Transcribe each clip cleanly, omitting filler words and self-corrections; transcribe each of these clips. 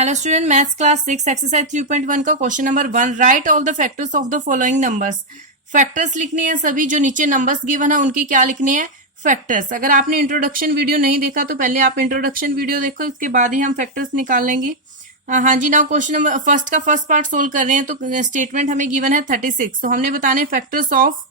Hello student, maths class 6 exercise 3.1 का question number 1, right all the factors of the following numbers. Factors लिखने हैं सभी, जो नीचे नंबर्स गिवन है उनकी क्या लिखने हैं, फैक्टर्स। अगर आपने इंट्रोडक्शन वीडियो नहीं देखा तो पहले आप इंट्रोडक्शन वीडियो देखो, इसके बाद ही हम फैक्टर्स निकाल लेंगे। हाँ जी, नाउ क्वेश्चन नंबर फर्स्ट का फर्स्ट पार्ट सोल्व कर रहे हैं। तो स्टेटमेंट हमें गिवन है 36, तो हमने बताने फैक्टर्स ऑफ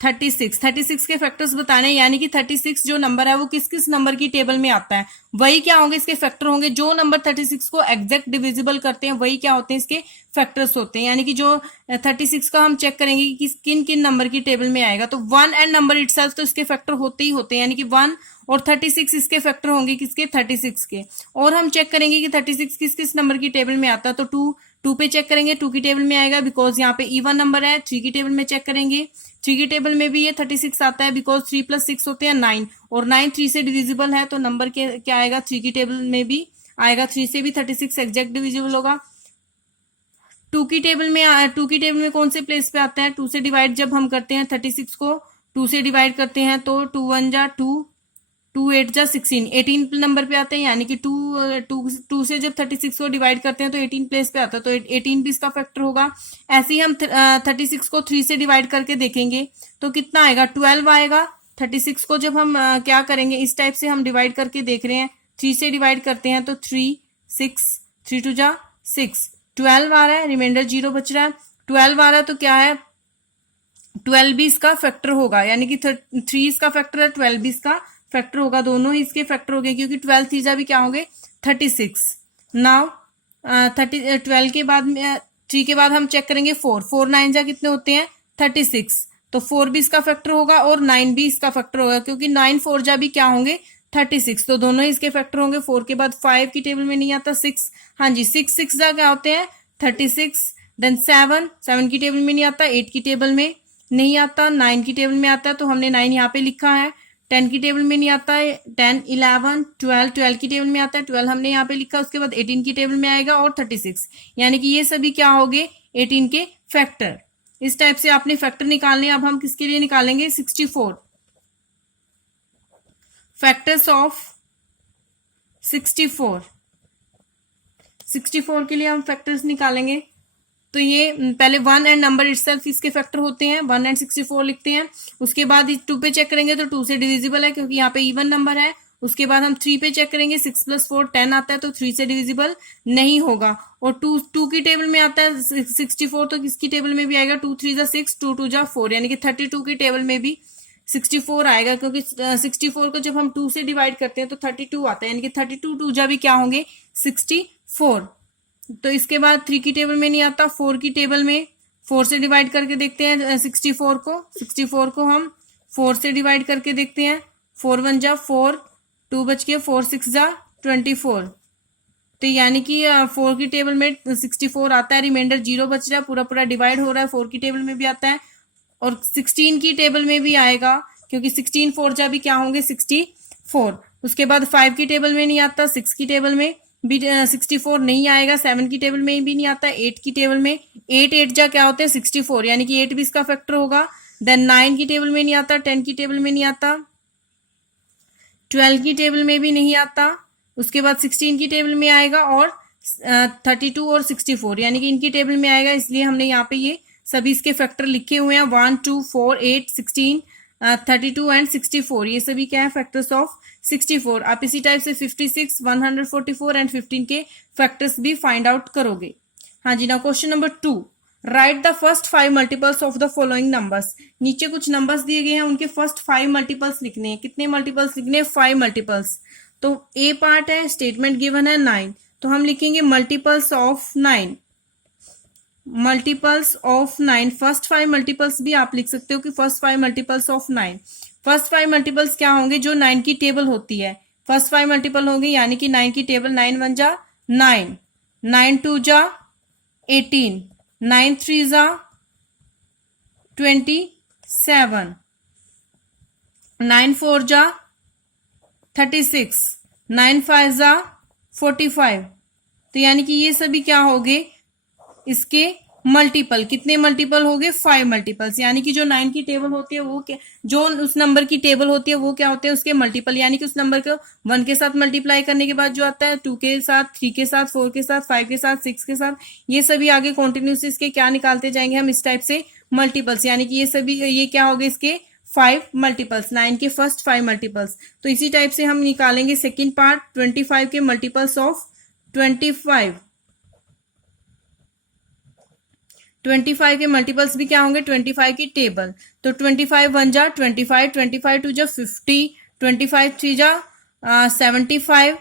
36 के फैक्टर्स बताने, यानी कि 36 जो नंबर है वो किस किस नंबर की टेबल में आता है, वही क्या होंगे इसके फैक्टर होंगे। जो नंबर 36 को एग्जैक्ट डिविजिबल करते हैं वही क्या होते हैं, इसके फैक्टर्स होते हैं। यानी कि जो 36 का हम चेक करेंगे कि किन किन नंबर की टेबल में आएगा, तो 1 एंड नंबर इटसेल्फ तो इसके फैक्टर होते ही होते हैं, यानी कि 1 और 36 इसके फैक्टर होंगे किसके, 36 के। और हम चेक करेंगे कि 36 किस किस नंबर की टेबल में आता है, तो 2 पे चेक करेंगे, 2 की टेबल में आएगा बिकॉज यहाँ पे इवन नंबर है। 3 की टेबल में चेक करेंगे, 3 की टेबल में भी ये 36 आता है बिकॉज 3 + 6 होते हैं 9, और 9 3 से डिविजिबल है, तो नंबर क्या आएगा, 3 की टेबल में भी आएगा। 3 से भी 36 एग्जैक्ट डिविजिबल होगा। 2 की टेबल में कौन से प्लेस पे आता है, 2 से डिवाइड जब हम करते हैं 36 को 2 से डिवाइड करते हैं तो 2 1 जा 2, 2 8 जा 16, 18 नंबर पे आते हैं। यानी कि 2 से जब 36 को डिवाइड करते हैं तो 18 प्लेस पे आता है, तो 18 भी इसका फैक्टर होगा। ऐसे ही हम 36 को 3 से डिवाइड करके देखेंगे तो कितना आएगा, 12 आएगा। 36 को जब हम क्या करेंगे, इस टाइप से हम डिवाइड करके देख रहे हैं, 3 से डिवाइड करते हैं तो 3 6, 3 2 जा 6, 12 आ रहा है, रिमाइंडर 0 बच रहा है। 12 आ रहा है तो क्या है, 12 भी इसका फैक्टर होगा, यानी कि 3 इसका फैक्टर है, 12 भी इसका फैक्टर होगा, दोनों ही इसके फैक्टर हो गए क्योंकि 12 तीजा भी क्या होंगे 36। नाउ 12 के बाद 3 के बाद हम चेक करेंगे 4 9 जा कितने होते हैं 36, तो 4 भी इसका फैक्टर होगा और 9 भी इसका फैक्टर होगा क्योंकि 9 4 जा भी क्या होंगे 36, तो दोनों ही इसके फैक्टर होंगे। 4 के बाद 5 की टेबल में नहीं आता 6, हाँ जी 6 6 जा क्या होते हैं 36। देन 7 की टेबल में नहीं आता, 8 की टेबल में नहीं आता, 9 की टेबल में आता है तो हमने 9 यहाँ पे लिखा है। 10 की टेबल में नहीं आता है, 10 11 12 की टेबल में आता है, 12 हमने यहाँ पे लिखा। उसके बाद 18 की टेबल में आएगा और 36, यानी कि ये सभी क्या हो गए 18 के फैक्टर। इस टाइप से आपने फैक्टर निकालने। अब हम किसके लिए निकालेंगे, 64 फैक्टर्स ऑफ 64 के लिए हम फैक्टर्स निकालेंगे। तो ये पहले 1 एंड नंबर इटसेल्फ इसके फैक्टर होते हैं, 1 एंड 64 लिखते हैं। उसके बाद 2 पे चेक करेंगे तो 2 से डिविजिबल है क्योंकि यहाँ पे इवन नंबर है। उसके बाद हम 3 पे चेक करेंगे, 6 + 4 10 आता है तो 3 से डिविजिबल नहीं होगा। और 2 की टेबल में आता है 64, तो किसकी टेबल में भी आएगा, 2 3 जा 6, 2 2 जा 4, यानी कि 32 की टेबल में भी 64 आएगा क्योंकि 64 को जब हम 2 से डिवाइड करते हैं तो 32 आता है, यानी कि 32 2 जा भी क्या होंगे 64। तो इसके बाद 3 की टेबल में नहीं आता, 4 की टेबल में 4 से डिवाइड करके देखते हैं 64 को हम 4 से डिवाइड करके देखते हैं। 4 1 जा 4, 2 बच के 4 6 जा 24, तो यानी कि 4 की टेबल में 64 आता है, रिमाइंडर 0 बच रहा है, पूरा पूरा डिवाइड हो रहा है। 4 की टेबल में भी आता है और 16 की टेबल में भी आएगा क्योंकि 16 4 जा भी क्या होंगे 64। उसके बाद 5 की टेबल में नहीं आता, 6 की टेबल में भी 64 नहीं आएगा, 7 की टेबल में भी नहीं आता, 8 की टेबल में 8 8 जा क्या होते हैं 64, यानी कि 8 भी इसका फैक्टर होगा। देन 9 की टेबल में नहीं आता, 10 की टेबल में नहीं आता, 12 की टेबल में भी नहीं आता। उसके बाद 16 की टेबल में आएगा और 32 और 64, यानी कि इनकी टेबल में आएगा, इसलिए हमने यहाँ पे ये सभी इसके फैक्टर लिखे हुए हैं 1 2 4 8 16 32 एंड 64, ये सभी क्या है फैक्टर्स ऑफ 64। आप इसी टाइप से 56 144 एंड 15 के फैक्टर्स भी फाइंड आउट करोगे। हाँ जी, now question number 2, write the first 5 multiples of the following numbers. नीचे कुछ नंबर्स दिए गए हैं, उनके फर्स्ट 5 मल्टीपल्स लिखने हैं। कितने मल्टीपल्स लिखने हैं, 5 मल्टीपल्स। तो ए पार्ट है, स्टेटमेंट गिवन है 9, तो हम लिखेंगे multiples of 9, multiples of 9। First 5 multiples भी आप लिख सकते हो कि first 5 multiples of 9। First 5 multiples क्या होंगे, जो 9 की टेबल होती है, फर्स्ट 5 मल्टीपल होंगे, यानी कि 9 की टेबल 9 1 जा 9, 9 2 जा 18, 9 3 जा 27, 9 4 जा 36, 9 5 जा 45, तो यानी कि ये सभी क्या हो गए इसके मल्टीपल, कितने मल्टीपल हो गए? 5 मल्टीपल्स, यानी कि जो 9 की टेबल होती है वो क्या, जो उस नंबर की टेबल होती है वो क्या होते हैं? उसके मल्टीपल, यानी कि उस नंबर को 1 के साथ मल्टीप्लाई करने के बाद जो आता है 2 के साथ, 3 के साथ, 4 के साथ, 5 के साथ, 6 के साथ, ये सभी आगे कॉन्टिन्यूस इसके क्या निकालते जाएंगे हम इस टाइप से? मल्टीपल्स, यानी कि ये सभी, ये क्या हो गए इसके 5 मल्टीपल्स, 9 के फर्स्ट 5 मल्टीपल्स। तो इसी टाइप से हम निकालेंगे सेकेंड पार्ट, 25 के मल्टीपल्स ऑफ 25। 25 के मल्टीपल्स भी क्या होंगे? 25 की टेबल। तो 25 वन जा 25, 25 टू जा 50, 25 थ्री जा 75,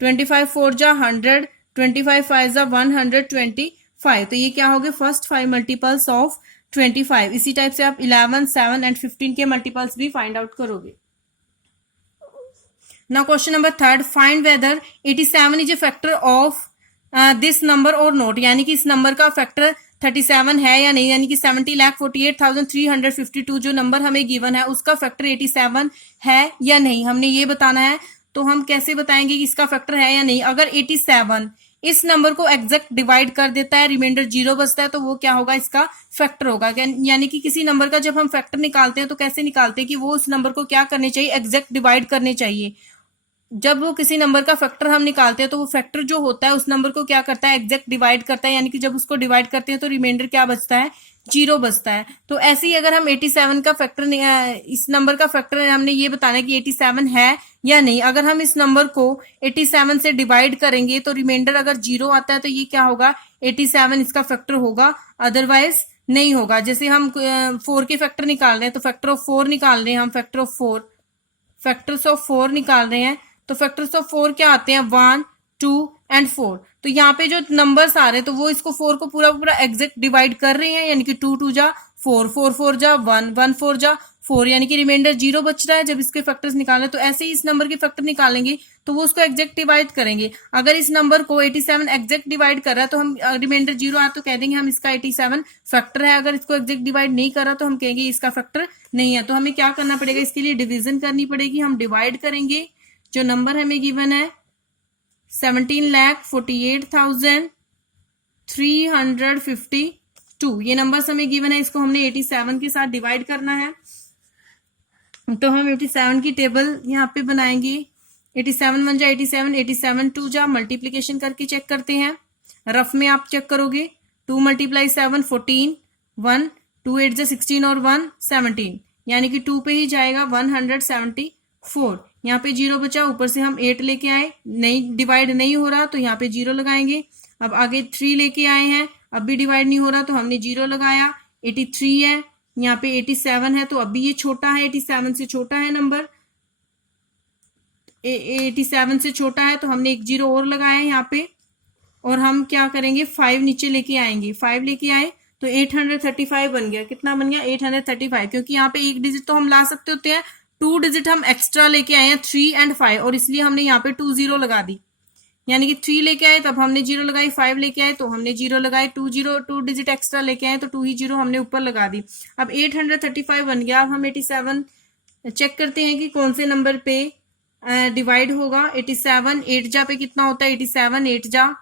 25 फोर जा 100, 25 फाइव जा 125। तो ये क्या हो गए? First 5 multiples of 25। इसी टाइप से आप 11, 7 एंड 15 के मल्टीपल्स भी फाइंड आउट करोगे। Now question number 3, find weather 87 is a factor of this number और नोट, यानी कि इस नंबर का फैक्टर 37 है या नहीं, यानी कि 70,48,352 जो नंबर हमें गिवन है उसका फैक्टर 87 है या नहीं, हमने ये बताना है। तो हम कैसे बताएंगे कि इसका फैक्टर है या नहीं? अगर 87 इस नंबर को एग्जैक्ट डिवाइड कर देता है, रिमाइंडर 0 बचता है, तो वो क्या होगा? इसका फैक्टर होगा। यानी कि किसी नंबर का जब हम फैक्टर निकालते हैं तो कैसे निकालते हैं कि वो उस नंबर को क्या करने चाहिए? एग्जैक्ट डिवाइड करने चाहिए। जब वो किसी नंबर का फैक्टर हम निकालते हैं तो वो फैक्टर जो होता है उस नंबर को क्या करता है? एग्जैक्ट डिवाइड करता है, यानी कि जब उसको डिवाइड करते हैं तो रिमाइंडर क्या बचता है? 0 बचता है। तो ऐसे ही अगर हम 87 का फैक्टर, इस नंबर का फैक्टर हमने ये बताना है कि 87 है या नहीं। अगर हम इस नंबर को 87 से डिवाइड करेंगे तो रिमाइंडर अगर 0 आता है तो ये क्या होगा? 87 इसका फैक्टर होगा, अदरवाइज नहीं होगा। जैसे हम 4 के फैक्टर निकाल रहे हैं तो फैक्टर ऑफ 4 निकाल रहे हैं हम, फैक्टर ऑफ 4, फैक्टर्स ऑफ 4 निकाल रहे हैं तो फैक्टर्स ऑफ 4 क्या आते हैं? 1, 2 एंड 4। तो यहाँ पे जो नंबर्स आ रहे हैं तो वो इसको 4 को पूरा पूरा एग्जैक्ट डिवाइड कर रहे हैं, यानी कि 2 2 जा 4, 4 4 जा 1, 1 4 जा 4, यानी कि रिमाइंडर 0 बच रहा है जब इसके फैक्टर्स निकालें। तो ऐसे ही इस नंबर के फैक्टर निकालेंगे तो वो उसको एग्जैक्ट डिवाइड करेंगे। अगर इस नंबर को 87 एग्जैक्ट डिवाइड कर रहा है तो हम रिमाइंडर 0 आया तो कह देंगे हम इसका 87 फैक्टर है। अगर इसको एग्जैक्ट डिवाइड नहीं कर रहा तो हम कहेंगे इसका फैक्टर नहीं है। तो हमें क्या करना पड़ेगा? इसके लिए डिवीजन करनी पड़ेगी। हम डिवाइड करेंगे, जो नंबर हमें गिवन है 17,48,352, ये नंबर हमें गिवन है, इसको हमने 87 के साथ डिवाइड करना है। तो हम 87 की टेबल यहाँ पे बनाएंगे। 87 वन जा 87, 87 टू जा, मल्टीप्लीकेशन करके चेक करते हैं। रफ में आप चेक करोगे, 2 × 7 14, 1 2 8 जा 16 और 1 17, यानी कि 2 पे ही जाएगा 174। यहाँ पे 0 बचा, ऊपर से हम 8 लेके आए, नहीं डिवाइड नहीं हो रहा तो यहाँ पे 0 लगाएंगे। अब आगे 3 लेके आए हैं, अब भी डिवाइड नहीं हो रहा तो हमने 0 लगाया। 83 है, यहाँ पे 87 है तो अब भी ये छोटा है, 87 से छोटा है नंबर, 87 से छोटा है तो हमने एक 0 और लगाया है यहाँ पे। और हम क्या करेंगे? 5 नीचे लेके आएंगे, 5 लेके आए तो 835 बन गया। कितना बन गया? 835, क्योंकि यहाँ पे एक डिजिट तो हम ला सकते होते हैं, 2 डिजिट हम एक्स्ट्रा लेके आए हैं 3 एंड 5, और इसलिए हमने यहाँ पे 2 0 लगा दी। यानी कि 3 लेके आए तब हमने 0 लगाई, 5 लेके आए तो हमने 0 लगाए, 2 डिजिट एक्स्ट्रा लेके आए तो 2 ही 0 हमने ऊपर लगा दी। अब 835 बन गया। अब हम 87 चेक करते हैं कि कौन से नंबर पे डिवाइड होगा। 87 8 जा पे कितना होता है? 87 8 जा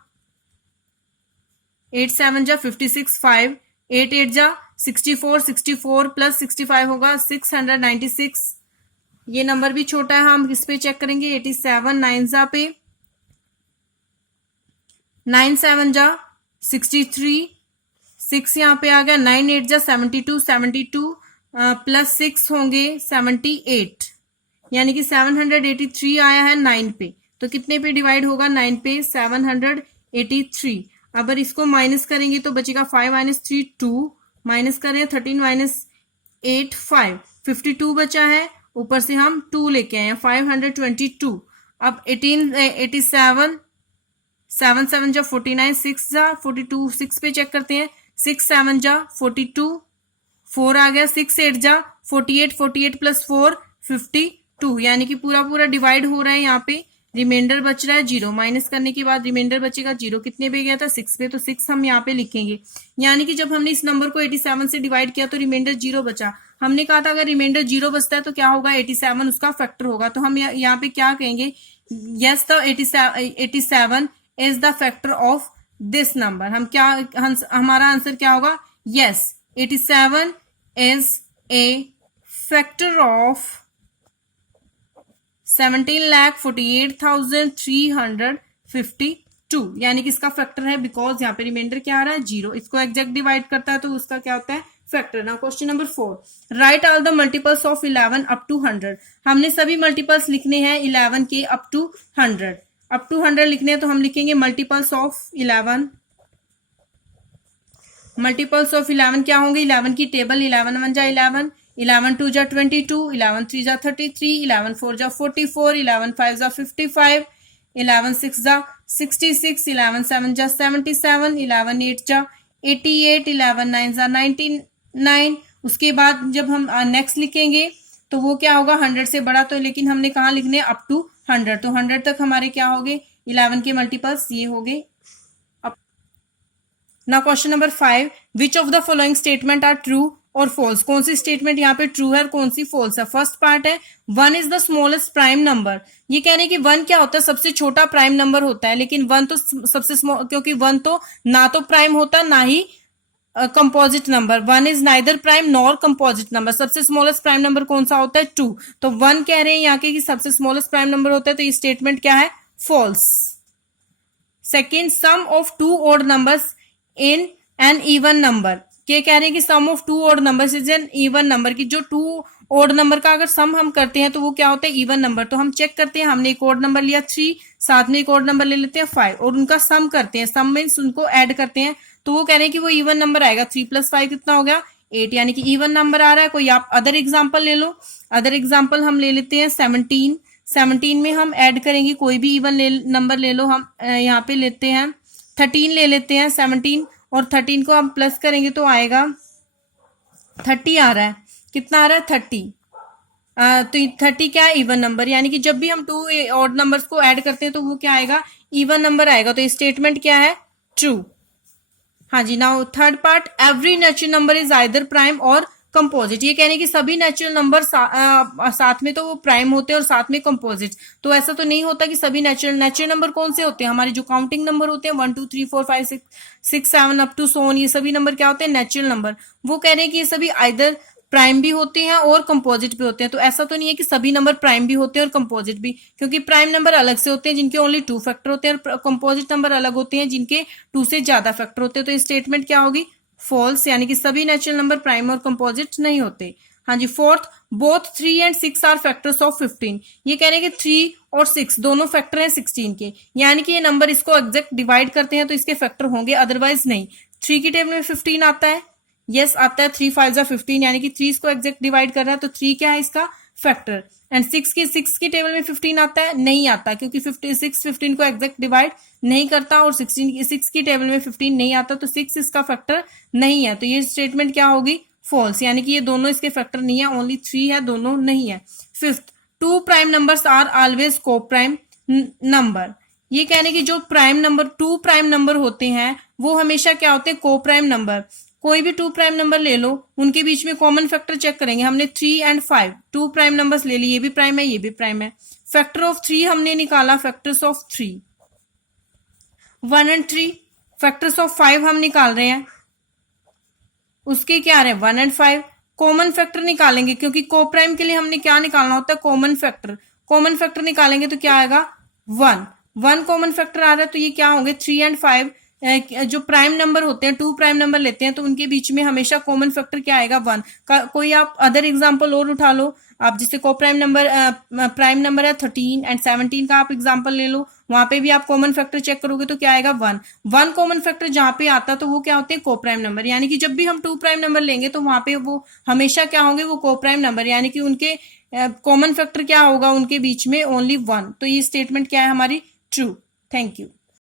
8 7 जा 56, 5 8 8 जा 64, 64 प्लस 65 होगा 696। ये नंबर भी छोटा है, हम किस पे चेक करेंगे? 87 9 जा पे, 9 7 जा 63, 6 यहाँ पे आ गया, 9 8 जा 72, 72 प्लस 6 होंगे 78, यानी कि 783 आया है 9 पे। तो कितने पे डिवाइड होगा? 9 पे 783। अगर इसको माइनस करेंगे तो बचेगा 5 - 3 2, माइनस करें 13 - 8 5, 52 बचा है, ऊपर से हम 2 लेके आए हैं 522। अब 87 7 7 जा 49, 6 जा 42, 6 पे चेक करते हैं, 6 7 जा 42, 4 आ गया, 6 8 जा 48, 48 प्लस 4 52, यानी कि पूरा पूरा डिवाइड हो रहा है। यहाँ पे रिमाइंडर बच रहा है 0, माइनस करने के बाद रिमाइंडर बचेगा 0, कितने पे गया था? 6 पे, तो 6 हम यहाँ पे लिखेंगे। यानी कि जब हमने इस नंबर को 87 से डिवाइड किया तो रिमाइंडर 0 बचा। हमने कहा था अगर रिमाइंडर 0 बचता है तो क्या होगा? 87 उसका फैक्टर होगा। तो हम यहाँ पे क्या कहेंगे? Yes, the 87 is the factor of this number. हमारा आंसर क्या होगा? Yes, 87 is a factor of 17,48,352, यानी कि इसका फैक्टर है, बिकॉज यहाँ पे रिमाइंडर क्या आ रहा है? 0। इसको एग्जैक्ट डिवाइड करता है तो उसका क्या होता है? फैक्टर। ना question number 4, write all the multiples of 11 up to 100। हमने सभी मल्टीपल्स लिखने हैं 11 के अप टू 100। अप टू 100 लिखने हैं तो हम लिखेंगे मल्टीपल्स ऑफ 11। मल्टीपल्स ऑफ 11 क्या होंगे? 11 की टेबल, 11 1 जा 11, 11 2 जा 22, 11 3 जा 33, 11 4 जा 44, 11 5 जा 55, 11 6 जा 66, 11 7 जा 77, 11 8 जा 88, 11 9 जा 99। उसके बाद जब हम नेक्स्ट लिखेंगे तो वो क्या होगा? 100 से बड़ा, तो लेकिन हमने कहाँ लिखने? Up to 100। तो 100 तक हमारे क्या हो गए? 11 के मल्टीपल्स ये हो गए। Now question number 5, which of the following statement are true और फॉल्स? कौन सी स्टेटमेंट यहाँ पे ट्रू है और कौन सी फॉल्स है? फर्स्ट पार्ट है 1 is the smallest prime number. ये कह रहे हैं कि 1 क्या होता है? सबसे छोटा प्राइम नंबर होता है, लेकिन 1 तो सबसे स्मॉल, क्योंकि 1 तो ना तो प्राइम होता ना ही composite number. 1 is neither prime nor composite number. सबसे स्मॉलेस्ट प्राइम नंबर कौन सा होता है? 2। तो 1 कह रहे हैं यहाँ के कि सबसे स्मॉलेस्ट प्राइम नंबर होता है, तो ये स्टेटमेंट क्या है? False. Second, sum of 2 odd numbers in an even number. ये कह रहे हैं कि sum of 2 odd numbers is an even number, की जो 2 ऑड नंबर का अगर सम हम करते हैं तो वो क्या होता है? Even number. तो हम चेक करते हैं, हमने एक ऑड नंबर लिया 3, साथ में एक ऑड नंबर ले लेते हैं 5 और उनका सम करते हैं। सम मीन्स उनको ऐड करते हैं, तो वो कह रहे हैं कि वो इवन नंबर आएगा। 3 + 5 कितना हो गया? 8, यानी कि इवन नंबर आ रहा है। कोई आप अदर एग्जाम्पल ले लो। अदर एग्जाम्पल हम ले लेते हैं 17। 17 में हम ऐड करेंगे, कोई भी इवन नंबर ले लो। हम यहाँ पे लेते हैं 13 ले लेते हैं। 17 और 13 को हम प्लस करेंगे तो आएगा 30 आ रहा है। कितना आ रहा है? 30। तो 30 क्या है? इवन नंबर, यानी कि जब भी हम 2 ऑड नंबर्स को ऐड करते हैं तो वो क्या आएगा? इवन नंबर आएगा। तो ये स्टेटमेंट क्या है? ट्रू। हाँ जी। Now third part, every natural number is either prime और कंपोजिट। ये कहने की सभी नेचुरल नंबर साथ में तो वो प्राइम होते हैं और साथ में कंपोजिट। तो ऐसा तो नहीं होता कि सभी नेचुरल नंबर कौन से होते हैं? हमारे जो काउंटिंग नंबर होते हैं 1 2 3 4 5 6 7 अप टू सो ऑन, ये सभी नंबर क्या होते हैं? Natural number. वो कह रहे हैं कि ये सभी आइदर प्राइम भी होते हैं और कंपोजिट भी होते हैं। तो ऐसा तो नहीं है कि सभी नंबर प्राइम भी होते हैं और कंपोजिट भी, क्योंकि प्राइम नंबर अलग से होते हैं जिनके ओनली 2 फैक्टर होते हैं और कंपोजिट नंबर अलग होते हैं जिनके 2 से ज्यादा फैक्टर होते हैं। तो ये स्टेटमेंट क्या होगी? फॉल्स, यानी कि सभी नेचुरल नंबर प्राइम और कंपोजिट नहीं होते। हाँ जी। Fourth, both 3 and 6 are factors of 15। ये कह रहे हैं कि 3 और 6 दोनों फैक्टर हैं 16 के, यानी कि ये नंबर इसको एग्जैक्ट डिवाइड करते हैं तो इसके फैक्टर होंगे, अदरवाइज नहीं। 3 की टेबल में 15 आता है, यस आता है। 3 5 जा 15, यानी कि 3 इसको एग्जैक्ट डिवाइड कर रहा है, तो 3 क्या है इसका? फैक्टर। एंड 6 की टेबल में 15 आता है, नहीं आता, क्योंकि 15 को एग्जैक्ट डिवाइड नहीं करता और 6 की टेबल में 15 नहीं आता, तो 6 इसका फैक्टर नहीं है। तो ये स्टेटमेंट क्या होगी? फॉल्स, यानी कि ये दोनों इसके फैक्टर नहीं है, ओनली 3 है, दोनों नहीं है। Fifth, 2 prime numbers are always coprime number. ये कहने की जो प्राइम नंबर 2 प्राइम नंबर होते हैं वो हमेशा क्या होते हैं? को प्राइम नंबर। कोई भी 2 प्राइम नंबर ले लो, उनके बीच में कॉमन फैक्टर चेक करेंगे। हमने 3 एंड 5 2 प्राइम नंबर्स ले लिए, ये भी प्राइम है, ये भी प्राइम है। फैक्टर ऑफ 3 हमने निकाला, factors of 3 1 and 3। Factors of 5 हम निकाल रहे हैं, उसके क्या आ रहे हैं? 1 एंड 5। कॉमन फैक्टर निकालेंगे, क्योंकि को प्राइम के लिए हमने क्या निकालना होता है? Common factor. कॉमन फैक्टर निकालेंगे तो क्या आएगा? 1 कॉमन फैक्टर आ रहा है, तो ये क्या होंगे? 3 एंड 5। जो प्राइम नंबर होते हैं, 2 प्राइम नंबर लेते हैं तो उनके बीच में हमेशा कॉमन फैक्टर क्या आएगा? 1 का। कोई आप अदर एग्जांपल और उठा लो आप, जिससे को प्राइम नंबर है 13 एंड 17 का आप एग्जांपल ले लो, वहां पे भी आप कॉमन फैक्टर चेक करोगे तो क्या आएगा? 1 कॉमन फैक्टर जहां पे आता तो वो क्या होते हैं? को प्राइम नंबर। यानी कि जब भी हम 2 प्राइम नंबर लेंगे तो वहां पे वो हमेशा क्या होंगे? वो को प्राइम नंबर, यानी कि उनके कॉमन फैक्टर क्या होगा उनके बीच में? ओनली 1। तो ये स्टेटमेंट क्या है हमारी? ट्रू। Thank you.